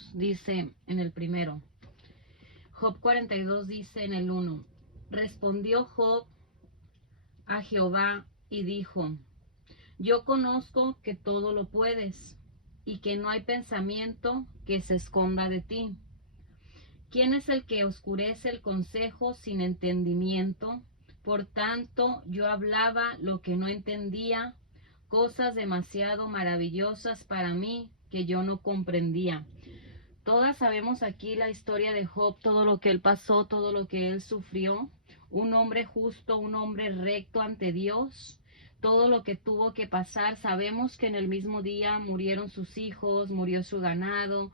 42 dice en el primero. Job 42 dice en el 1. Respondió Job a Jehová y dijo: Yo conozco que todo lo puedes y que no hay pensamiento que se esconda de ti. ¿Quién es el que oscurece el consejo sin entendimiento? Por tanto, yo hablaba lo que no entendía, cosas demasiado maravillosas para mí que yo no comprendía. Todas sabemos aquí la historia de Job, todo lo que él pasó, todo lo que él sufrió. Un hombre justo, un hombre recto ante Dios, todo lo que tuvo que pasar. Sabemos que en el mismo día murieron sus hijos, murió su ganado.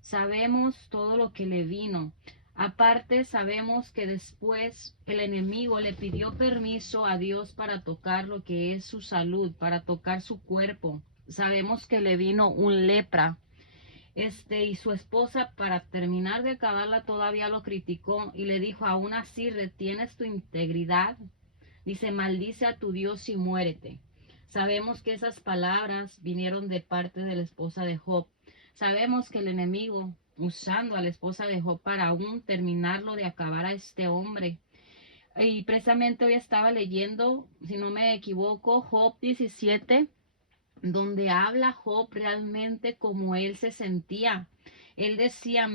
Sabemos todo lo que le vino. Aparte, sabemos que después el enemigo le pidió permiso a Dios para tocar lo que es su salud, para tocar su cuerpo. Sabemos que le vino un lepra. Y su esposa, para terminar de acabarla, todavía lo criticó y le dijo: aún así retienes tu integridad. Dice: maldice a tu Dios y muérete. Sabemos que esas palabras vinieron de parte de la esposa de Job. Sabemos que el enemigo, usando a la esposa de Job para aún terminarlo de acabar a este hombre. Y precisamente hoy estaba leyendo, si no me equivoco, Job 17, donde habla Job realmente como él se sentía. Él decía: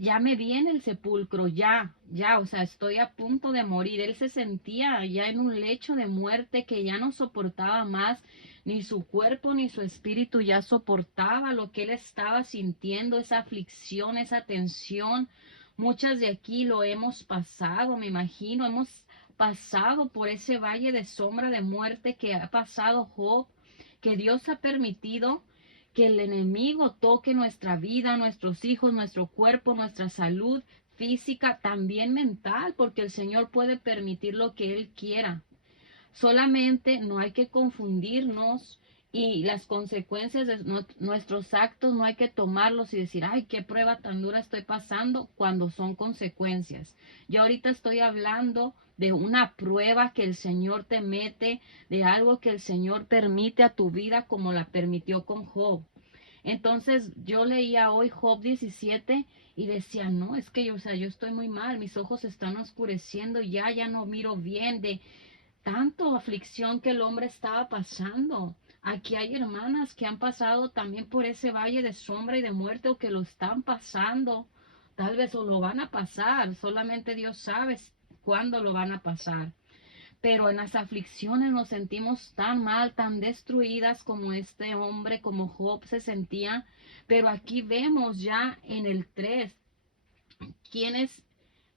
ya me viene el sepulcro, ya, o sea, estoy a punto de morir. Él se sentía ya en un lecho de muerte que ya no soportaba más, ni su cuerpo ni su espíritu ya soportaba lo que él estaba sintiendo, esa aflicción, esa tensión. Muchas de aquí lo hemos pasado, me imagino, hemos pasado por ese valle de sombra de muerte que ha pasado Job, que Dios ha permitido que el enemigo toque nuestra vida, nuestros hijos, nuestro cuerpo, nuestra salud física, también mental, porque el Señor puede permitir lo que Él quiera. Solamente no hay que confundirnos y las consecuencias de nuestros actos no hay que tomarlos y decir: ay, qué prueba tan dura estoy pasando, cuando son consecuencias. Yo ahorita estoy hablando de una prueba que el Señor te mete, de algo que el Señor permite a tu vida, como la permitió con Job. Entonces yo leía hoy Job 17 y decía: no, es que yo, o sea, yo estoy muy mal, mis ojos se están oscureciendo, ya no miro bien, de tanto aflicción que el hombre estaba pasando. Aquí hay hermanas que han pasado también por ese valle de sombra y de muerte, o que lo están pasando, tal vez, o lo van a pasar. Solamente Dios sabe cuándo lo van a pasar. Pero en las aflicciones nos sentimos tan mal, tan destruidas como este hombre, como Job se sentía. Pero aquí vemos ya en el 3, quienes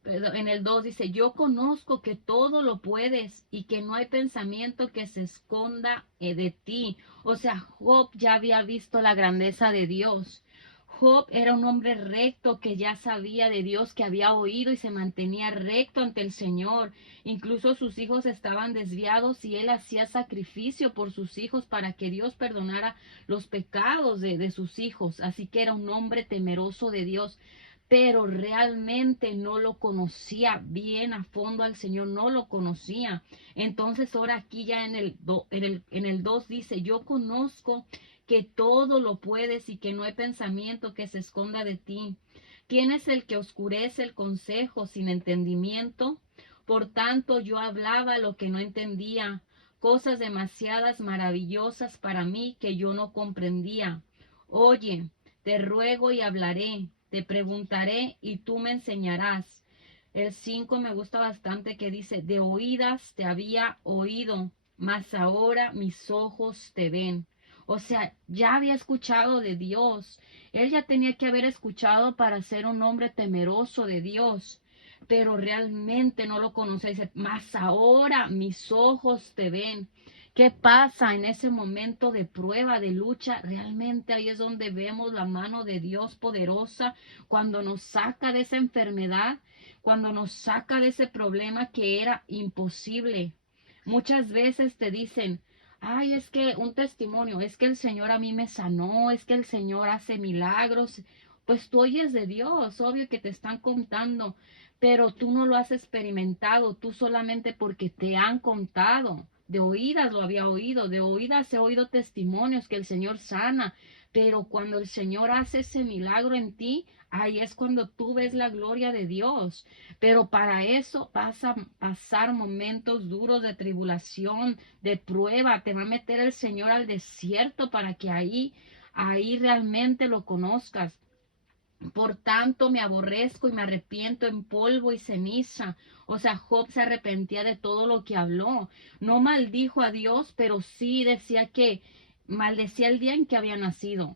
en el 2 dice: yo conozco que todo lo puedes y que no hay pensamiento que se esconda de ti. O sea, Job ya había visto la grandeza de Dios. Job era un hombre recto que ya sabía de Dios, que había oído y se mantenía recto ante el Señor. Incluso sus hijos estaban desviados y él hacía sacrificio por sus hijos para que Dios perdonara los pecados de sus hijos. Así que era un hombre temeroso de Dios, pero realmente no lo conocía bien a fondo al Señor, no lo conocía. Entonces ahora aquí ya en el 2 dice: yo conozco que todo lo puedes y que no hay pensamiento que se esconda de ti. ¿Quién es el que oscurece el consejo sin entendimiento? Por tanto, yo hablaba lo que no entendía, cosas demasiadas maravillosas para mí que yo no comprendía. Oye, te ruego y hablaré, te preguntaré y tú me enseñarás. El 5 me gusta bastante, que dice: de oídas te había oído, mas ahora mis ojos te ven. O sea, ya había escuchado de Dios. Él ya tenía que haber escuchado para ser un hombre temeroso de Dios, pero realmente no lo conocía. Dice: mas ahora mis ojos te ven. ¿Qué pasa en ese momento de prueba, de lucha? Realmente ahí es donde vemos la mano de Dios poderosa, cuando nos saca de esa enfermedad, cuando nos saca de ese problema que era imposible. Muchas veces te dicen: ay, es que un testimonio, es que el Señor a mí me sanó, es que el Señor hace milagros. Pues tú oyes de Dios, obvio que te están contando, pero tú no lo has experimentado, tú solamente porque te han contado. De oídas lo había oído, de oídas he oído testimonios que el Señor sana, pero cuando el Señor hace ese milagro en ti, ahí es cuando tú ves la gloria de Dios. Pero para eso vas a pasar momentos duros de tribulación, de prueba. Te va a meter el Señor al desierto para que ahí realmente lo conozcas. Por tanto, me aborrezco y me arrepiento en polvo y ceniza. O sea, Job se arrepentía de todo lo que habló. No maldijo a Dios, pero sí decía que maldecía el día en que había nacido.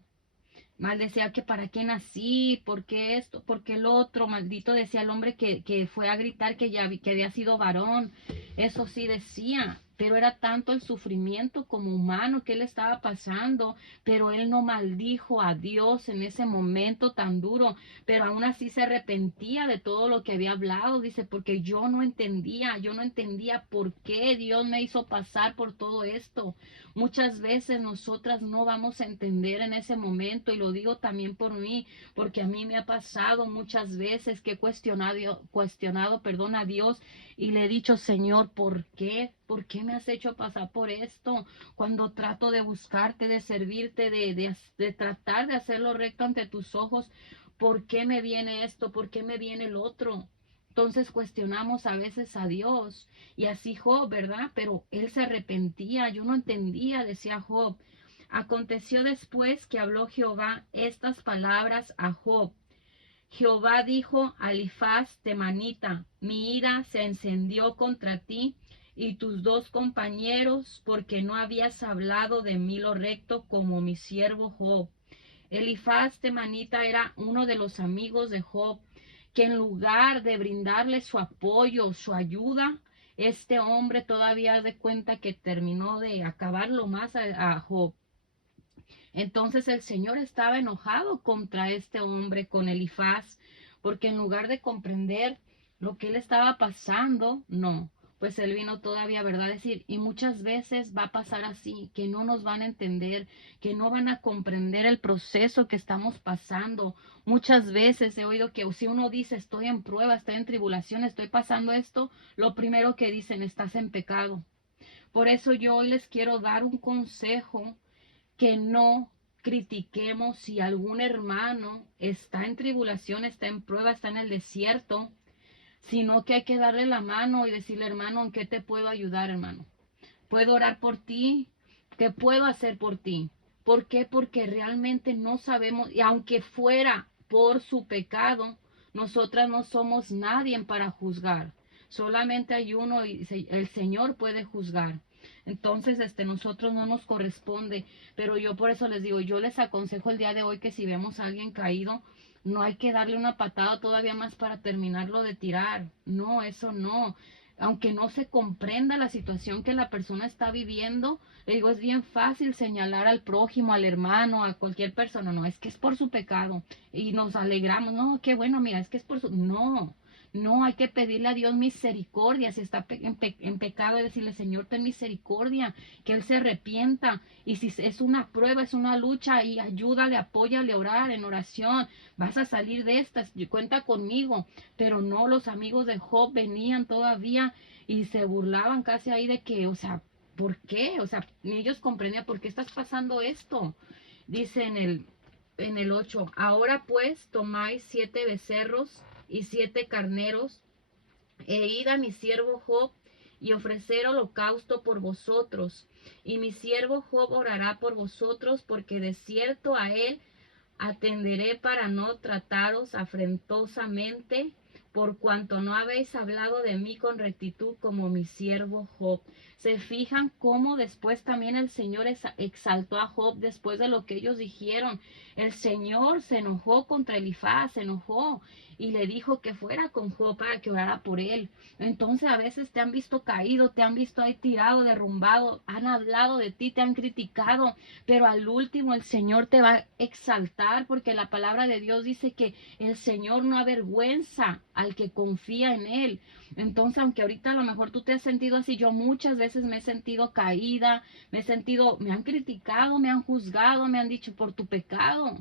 Maldecía que para qué nací, por qué esto, por qué el otro. Maldito decía el hombre que fue a gritar que había sido varón. Eso sí decía, pero era tanto el sufrimiento como humano que él estaba pasando, pero él no maldijo a Dios en ese momento tan duro, pero aún así se arrepentía de todo lo que había hablado. Dice, porque yo no entendía por qué Dios me hizo pasar por todo esto. Muchas veces nosotras no vamos a entender en ese momento, y lo digo también por mí, porque a mí me ha pasado muchas veces que he cuestionado, perdón, a Dios, y le he dicho, Señor, ¿por qué? ¿Por qué me has hecho pasar por esto? Cuando trato de buscarte, de servirte, de tratar de hacerlo recto ante tus ojos, ¿por qué me viene esto? ¿Por qué me viene el otro? Entonces cuestionamos a veces a Dios. Y así Job, ¿verdad? Pero él se arrepentía, yo no entendía, decía Job. Aconteció después que habló Jehová estas palabras a Job. Jehová dijo a Elifaz temanita, mi ira se encendió contra ti y tus dos compañeros, porque no habías hablado de mí lo recto como mi siervo Job. Elifaz temanita era uno de los amigos de Job, que en lugar de brindarle su apoyo, su ayuda, este hombre todavía de cuenta que terminó de acabarlo más a Job. Entonces el Señor estaba enojado contra este hombre, con Elifaz, porque en lugar de comprender lo que él estaba pasando, no, pues él vino todavía, ¿verdad? Decir, y muchas veces va a pasar así, que no nos van a entender, que no van a comprender el proceso que estamos pasando. Muchas veces he oído que si uno dice, estoy en prueba, estoy en tribulación, estoy pasando esto, lo primero que dicen, estás en pecado. Por eso yo hoy les quiero dar un consejo, que no critiquemos si algún hermano está en tribulación, está en prueba, está en el desierto, sino que hay que darle la mano y decirle, hermano, ¿en qué te puedo ayudar, hermano? ¿Puedo orar por ti? ¿Qué puedo hacer por ti? ¿Por qué? Porque realmente no sabemos, y aunque fuera por su pecado, nosotras no somos nadie para juzgar. Solamente hay uno y el Señor puede juzgar. Entonces, nosotros no nos corresponde, pero yo por eso les digo, yo les aconsejo el día de hoy que si vemos a alguien caído, no hay que darle una patada todavía más para terminarlo de tirar. No, eso no. Aunque no se comprenda la situación que la persona está viviendo, le digo, es bien fácil señalar al prójimo, al hermano, a cualquier persona. No, es que es por su pecado. Y nos alegramos, no, qué bueno, mira, es que es por su... No, no, hay que pedirle a Dios misericordia. Si está en pecado, decirle, Señor, ten misericordia, que Él se arrepienta. Y si es una prueba, es una lucha, y ayúdale, apóyale a orar en oración. Vas a salir de estas, cuenta conmigo. Pero no, los amigos de Job venían todavía y se burlaban casi ahí de que, o sea, ¿por qué? O sea, ni ellos comprendían por qué estás pasando esto. Dice en el 8, ahora pues tomáis 7 becerros y 7 carneros, e id a mi siervo Job y ofrecer holocausto por vosotros. Y mi siervo Job orará por vosotros, porque de cierto a él atenderé para no trataros afrentosamente, por cuanto no habéis hablado de mí con rectitud como mi siervo Job. Se fijan cómo después también el Señor exaltó a Job después de lo que ellos dijeron. El Señor se enojó contra Elifaz, se enojó y le dijo que fuera con Job para que orara por él. Entonces a veces te han visto caído, te han visto ahí tirado, derrumbado, han hablado de ti, te han criticado, pero al último el Señor te va a exaltar, porque la palabra de Dios dice que el Señor no avergüenza al que confía en Él. Entonces, aunque ahorita a lo mejor tú te has sentido así, yo muchas veces me he sentido caída, me han criticado, me han juzgado, me han dicho por tu pecado.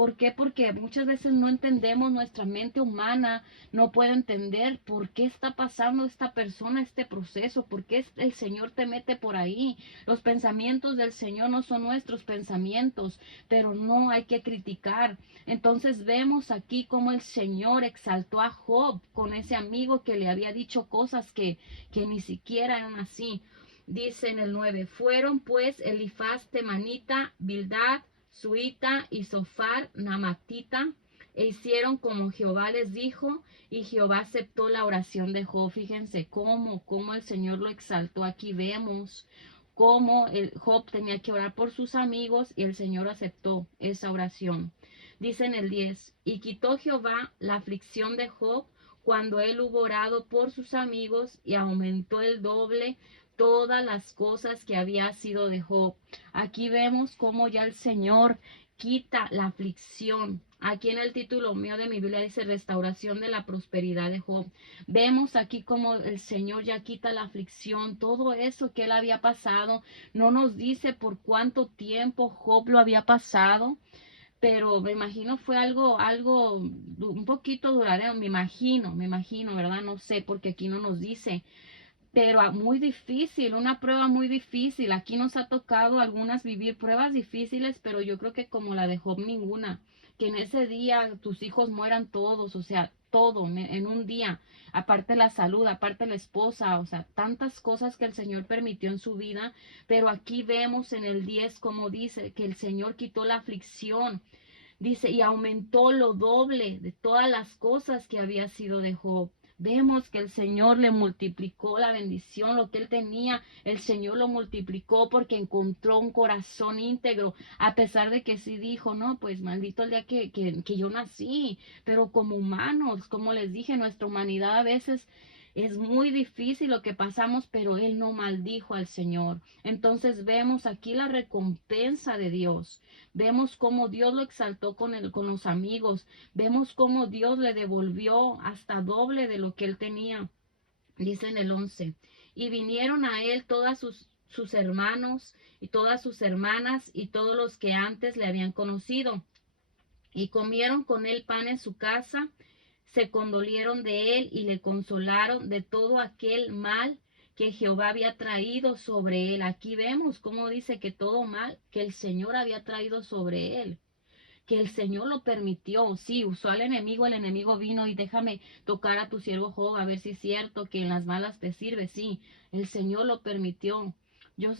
¿Por qué? Porque muchas veces no entendemos, nuestra mente humana no puede entender por qué está pasando esta persona, este proceso, por qué el Señor te mete por ahí. Los pensamientos del Señor no son nuestros pensamientos, pero no hay que criticar. Entonces vemos aquí cómo el Señor exaltó a Job con ese amigo que le había dicho cosas que ni siquiera eran así. Dice en el 9, fueron pues Elifaz temanita, Bildad, Suita y Sofar namatita, e hicieron como Jehová les dijo, y Jehová aceptó la oración de Job. Fíjense cómo el Señor lo exaltó. Aquí vemos cómo Job tenía que orar por sus amigos y el Señor aceptó esa oración. Dice en el 10, y quitó Jehová la aflicción de Job cuando él hubo orado por sus amigos, y aumentó el doble todas las cosas que había sido de Job. Aquí vemos cómo ya el Señor quita la aflicción. Aquí en el título mío de mi Biblia dice restauración de la prosperidad de Job. Vemos aquí cómo el Señor ya quita la aflicción, todo eso que él había pasado. No nos dice por cuánto tiempo Job lo había pasado, pero me imagino fue algo un poquito duradero, me imagino, ¿verdad? No sé, porque aquí no nos dice, pero muy difícil, una prueba muy difícil. Aquí nos ha tocado algunas vivir pruebas difíciles, pero yo creo que como la de Job ninguna, que en ese día tus hijos mueran todos, o sea, todo en un día, aparte la salud, aparte la esposa, o sea, tantas cosas que el Señor permitió en su vida, pero aquí vemos en el 10 como dice que el Señor quitó la aflicción. Dice, y aumentó lo doble de todas las cosas que había sido de Job. Vemos que el Señor le multiplicó la bendición, lo que él tenía, el Señor lo multiplicó porque encontró un corazón íntegro, a pesar de que sí dijo, no, pues maldito el día que yo nací, pero como humanos, como les dije, nuestra humanidad a veces es muy difícil lo que pasamos, pero él no maldijo al Señor. Entonces vemos aquí la recompensa de Dios. Vemos cómo Dios lo exaltó con los amigos. Vemos cómo Dios le devolvió hasta doble de lo que él tenía. Dice en el 11, y vinieron a él sus hermanos y todas sus hermanas y todos los que antes le habían conocido. Y comieron con él pan en su casa, se condolieron de él y le consolaron de todo aquel mal que Jehová había traído sobre él. Aquí vemos cómo dice que todo mal que el Señor había traído sobre él, que el Señor lo permitió. Sí, usó al enemigo, el enemigo vino y déjame tocar a tu siervo Job, a ver si es cierto que en las malas te sirve. Sí, el Señor lo permitió.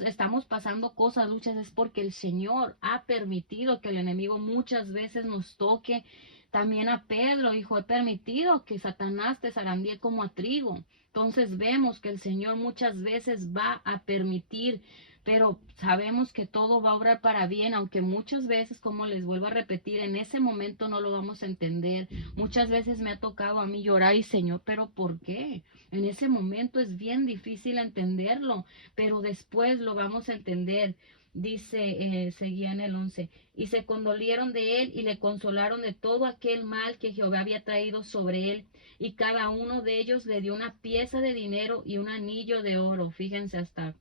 Estamos pasando cosas, luchas, es porque el Señor ha permitido que el enemigo muchas veces nos toque. También a Pedro dijo, he permitido que Satanás te zarandee como a trigo. Entonces vemos que el Señor muchas veces va a permitir, pero sabemos que todo va a obrar para bien, aunque muchas veces, como les vuelvo a repetir, en ese momento no lo vamos a entender. Muchas veces me ha tocado a mí llorar y Señor, pero ¿por qué? En ese momento es bien difícil entenderlo, pero después lo vamos a entender. Dice, seguía en el 11, y se condolieron de él y le consolaron de todo aquel mal que Jehová había traído sobre él, y cada uno de ellos le dio una pieza de dinero y un anillo de oro. Fíjense hasta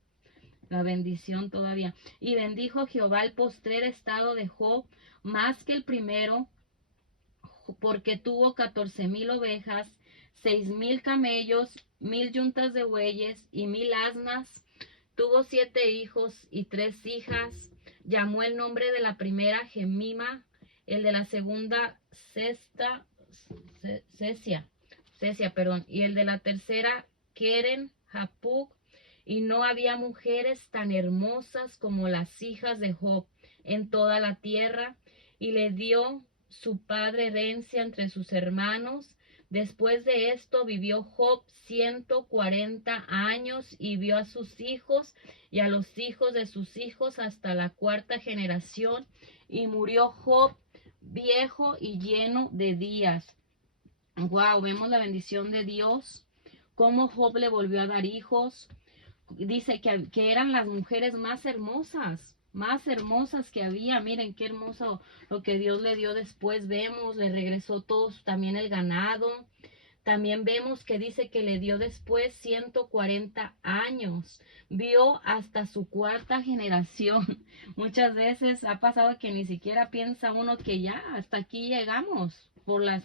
la bendición todavía. Y bendijo Jehová el postrer estado de Job más que el primero, porque tuvo 14,000 ovejas, 6,000 camellos, 1,000 yuntas de bueyes y 1,000 asnas. Tuvo 7 hijos y 3 hijas. Llamó el nombre de la primera Gemima, el de la segunda Cesia, y el de la tercera Keren, Japuc. Y no había mujeres tan hermosas como las hijas de Job en toda la tierra. Y le dio su padre herencia entre sus hermanos. Después de esto vivió Job 140 años y vio a sus hijos y a los hijos de sus hijos hasta la 4ª generación. Y murió Job viejo y lleno de días. Wow, vemos la bendición de Dios, cómo Job le volvió a dar hijos. Dice que eran las mujeres más hermosas que había. Miren qué hermoso lo que Dios le dio después. Vemos, le regresó todos también el ganado. También vemos que dice que le dio después 140 años. Vio hasta su cuarta generación. Muchas veces ha pasado que ni siquiera piensa uno que ya hasta aquí llegamos por las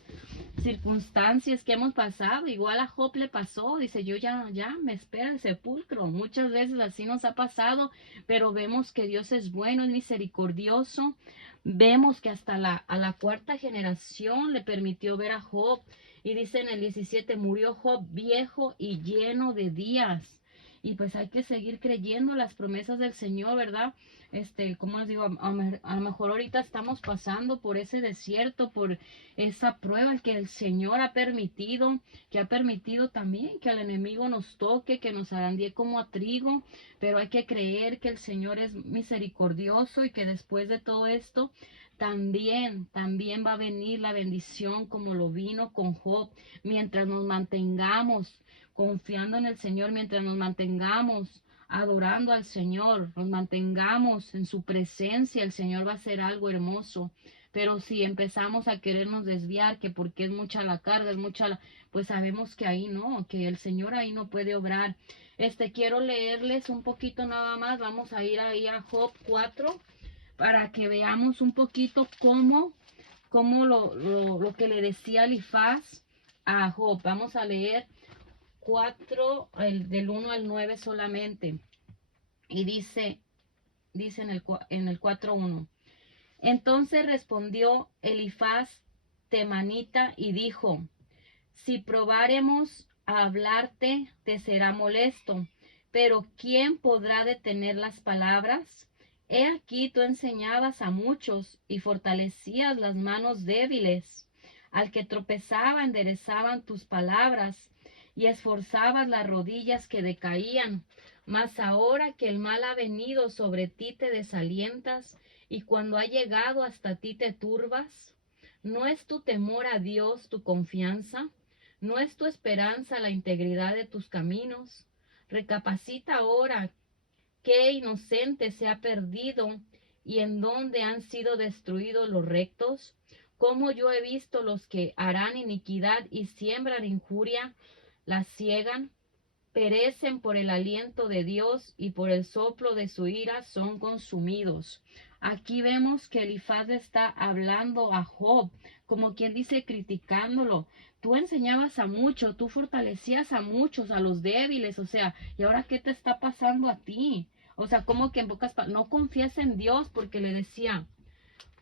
circunstancias que hemos pasado. Igual a Job le pasó, dice, yo ya me espera el sepulcro. Muchas veces así nos ha pasado, pero vemos que Dios es bueno, es misericordioso. Vemos que hasta a la cuarta generación le permitió ver a Job. Y dice en el 17, murió Job viejo y lleno de días. Y pues hay que seguir creyendo las promesas del Señor, ¿verdad? Como les digo, a lo mejor ahorita estamos pasando por ese desierto, por esa prueba que el Señor ha permitido, que ha permitido también que el enemigo nos toque, que nos arandie como a trigo, pero hay que creer que el Señor es misericordioso y que después de todo esto también va a venir la bendición como lo vino con Job, mientras nos mantengamos confiando en el Señor, mientras nos mantengamos adorando al Señor, nos mantengamos en su presencia, el Señor va a hacer algo hermoso. Pero si empezamos a querernos desviar, que porque es mucha la carga, pues sabemos que ahí no, que el Señor ahí no puede obrar. Quiero leerles un poquito nada más, vamos a ir ahí a Job 4, para que veamos un poquito cómo lo que le decía Elifaz a Job. Vamos a leer 4, del 1 al 9 solamente. Y dice en el 4:1. Entonces respondió Elifaz temanita y dijo, si probáremos a hablarte, te será molesto, pero ¿quién podrá detener las palabras? He aquí tú enseñabas a muchos y fortalecías las manos débiles. Al que tropezaba enderezaban tus palabras y esforzabas las rodillas que decaían. Mas ahora que el mal ha venido sobre ti te desalientas y cuando ha llegado hasta ti te turbas. ¿No es tu temor a Dios tu confianza? ¿No es tu esperanza la integridad de tus caminos? Recapacita ahora qué inocente se ha perdido y en dónde han sido destruidos los rectos. Como yo he visto los que harán iniquidad y siembran injuria, la ciegan, perecen por el aliento de Dios y por el soplo de su ira son consumidos. Aquí vemos que Elifaz está hablando a Job, como quien dice, criticándolo. Tú enseñabas a muchos, tú fortalecías a muchos, a los débiles, o sea, ¿y ahora qué te está pasando a ti? O sea, como que en pocas palabras, no confías en Dios, porque le decía,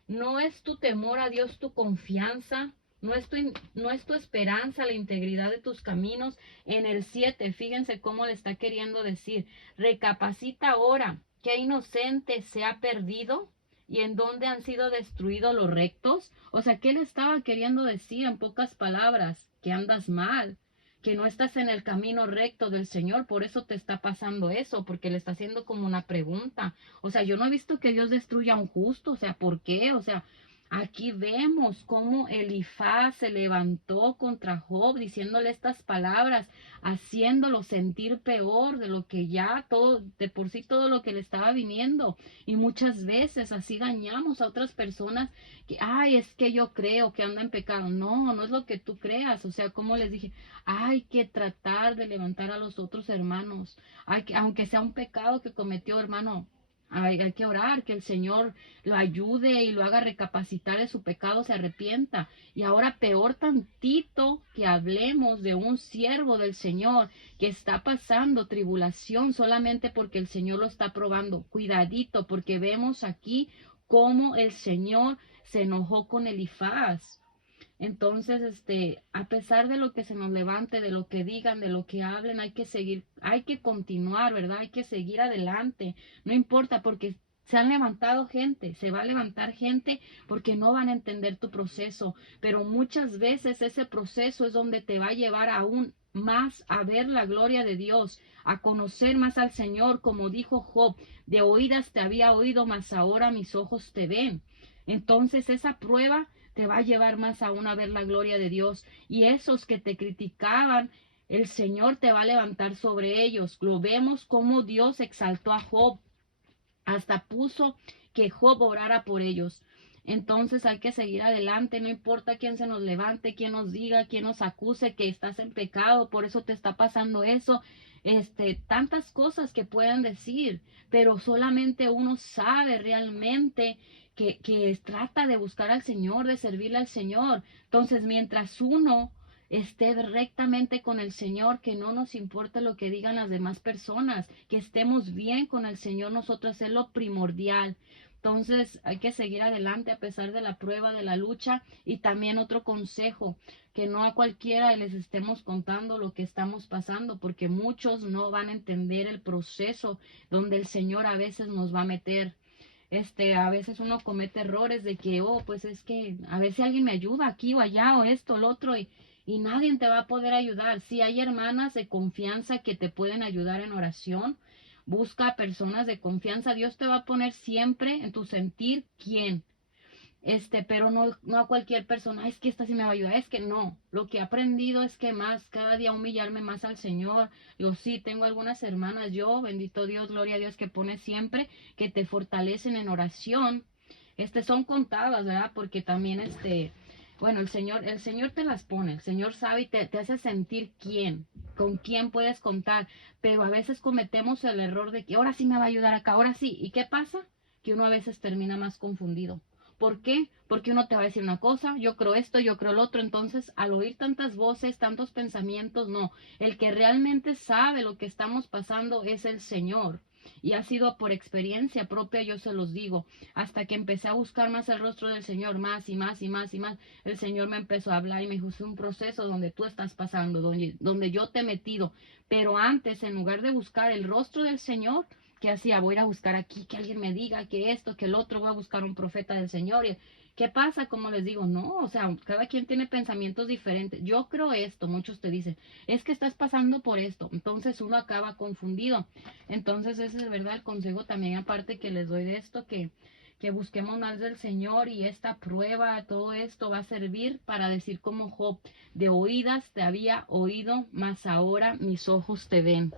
¿no es tu temor a Dios tu confianza? No es tu esperanza la integridad de tus caminos. En el 7, fíjense cómo le está queriendo decir, recapacita ahora, ¿qué inocente se ha perdido? ¿Y en dónde han sido destruidos los rectos? O sea, ¿qué le estaba queriendo decir en pocas palabras? Que andas mal, que no estás en el camino recto del Señor, por eso te está pasando eso, porque le está haciendo como una pregunta. O sea, yo no he visto que Dios destruya a un justo, o sea, ¿por qué? O sea, aquí vemos cómo Elifaz se levantó contra Job diciéndole estas palabras, haciéndolo sentir peor de lo que ya todo, de por sí todo lo que le estaba viniendo. Y muchas veces así dañamos a otras personas que, ay, es que yo creo que anda en pecado. No, no es lo que tú creas. O sea, como les dije, hay que tratar de levantar a los otros hermanos. Aunque sea un pecado que cometió, hermano, hay que orar, que el Señor lo ayude y lo haga recapacitar de su pecado, se arrepienta. Y ahora peor tantito que hablemos de un siervo del Señor que está pasando tribulación solamente porque el Señor lo está probando. Cuidadito, porque vemos aquí cómo el Señor se enojó con Elifaz. Entonces, a pesar de lo que se nos levante, de lo que digan, de lo que hablen, hay que seguir, hay que continuar, ¿verdad? Hay que seguir adelante. No importa, porque se han levantado gente, se va a levantar gente porque no van a entender tu proceso, pero muchas veces ese proceso es donde te va a llevar aún más a ver la gloria de Dios, a conocer más al Señor, como dijo Job, de oídas te había oído, mas ahora mis ojos te ven. Entonces esa prueba te va a llevar más aún a ver la gloria de Dios. Y esos que te criticaban, el Señor te va a levantar sobre ellos. Lo vemos como Dios exaltó a Job. Hasta puso que Job orara por ellos. Entonces hay que seguir adelante, no importa quién se nos levante, quién nos diga, quién nos acuse que estás en pecado, por eso te está pasando eso, tantas cosas que puedan decir, pero solamente uno sabe realmente que trata de buscar al Señor, de servirle al Señor. Entonces, mientras uno esté rectamente con el Señor, que no nos importa lo que digan las demás personas, que estemos bien con el Señor, nosotros es lo primordial. Entonces hay que seguir adelante a pesar de la prueba, de la lucha. Y también otro consejo, que no a cualquiera les estemos contando lo que estamos pasando, porque muchos no van a entender el proceso donde el Señor a veces nos va a meter. A veces uno comete errores de que, oh, pues es que a ver si alguien me ayuda aquí o allá o esto, lo otro, y nadie te va a poder ayudar. Si hay hermanas de confianza que te pueden ayudar en oración, busca personas de confianza. Dios te va a poner siempre en tu sentir quién. Pero no a cualquier persona, es que esta sí me va a ayudar, es que no, lo que he aprendido es que más, cada día humillarme más al Señor. Yo sí, tengo algunas hermanas, yo, bendito Dios, gloria a Dios, que pone siempre, que te fortalecen en oración. Son contadas, ¿verdad? Porque también, bueno, el Señor te las pone, el Señor sabe y te hace sentir con quién puedes contar, pero a veces cometemos el error de que ahora sí me va a ayudar acá, ahora sí, ¿y qué pasa? Que uno a veces termina más confundido. ¿Por qué? Porque uno te va a decir una cosa, yo creo esto, yo creo lo otro. Entonces, al oír tantas voces, tantos pensamientos, no. El que realmente sabe lo que estamos pasando es el Señor. Y ha sido por experiencia propia, yo se los digo, hasta que empecé a buscar más el rostro del Señor, más y más y más y más, el Señor me empezó a hablar y me dijo, es un proceso donde tú estás pasando, donde yo te he metido. Pero antes, en lugar de buscar el rostro del Señor, ¿qué hacía? Voy a ir a buscar aquí, que alguien me diga que esto, que el otro, voy a buscar un profeta del Señor. ¿Qué pasa? Como les digo, no, o sea, cada quien tiene pensamientos diferentes. Yo creo esto, muchos te dicen, es que estás pasando por esto. Entonces uno acaba confundido. Entonces ese es verdad el consejo también aparte que les doy de esto, que busquemos más del Señor y esta prueba, todo esto va a servir para decir como Job, de oídas te había oído, mas ahora mis ojos te ven.